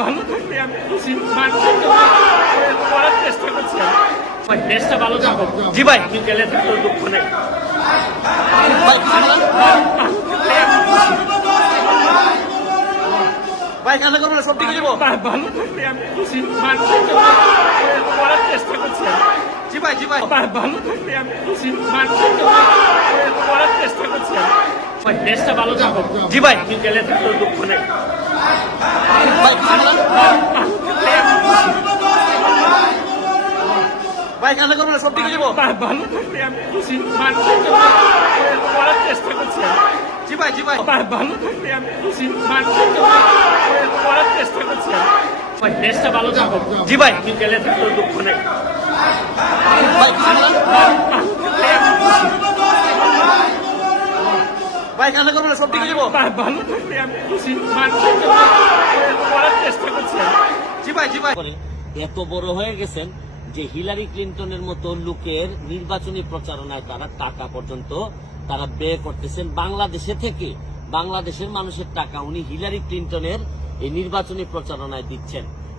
ভালো থাকলে আমি খুশি। মানুষের জন্য করার চেষ্টা করছি। ভাই, দেশটা ভালো থাকুক জি ভাই। আমি গেলে থাকলেও দুঃখ নেই। ভাই কান্না করবেন না সব হয়ে যাব? ভালো থাকলে আমি খুশি। মানুষের জন্য করার চেষ্টা করছি। জি ভাই জি ভাই। ভালো থাকলে আমি খুশি। মানুষের জন্য করার চেষ্টা করছি ভাই, দেশটা ভালো থাকুক জি ভাই। আমি গেলে থাকলেও দুঃখ নেই। ভাই কান্না করবেন না সব ঠিক যাব। ভালো থাকলে আমি খুশি। জন্য করার চেষ্টা করছি। জি ভাই জি ভাই। ভালো থাকলে আমি খুশি। জন্য করার চেষ্টা করছি। দেশটা ভালো থাকুক। জি ভাই। আমি গেলে থাকলেও দুঃখ নেই। ভাই? কান্না করবেন না সব ঠিক হয়ে যাব? ভালো থাকলে আমি খুশি। করার চেষ্টা করছি জি ভাই জি ভাই। এত বড় হয়ে গেছেন যে হিলারি ক্লিন্টনের মতো লোকের নির্বাচনী প্রচারণায় তারা টাকা পর্যন্ত তারা ব্যয় করতেছেন বাংলাদেশে থেকে। বাংলাদেশের মানুষের টাকা উনি হিলারি ক্লিন্টনের এই নির্বাচনী প্রচারণায় দিচ্ছেন।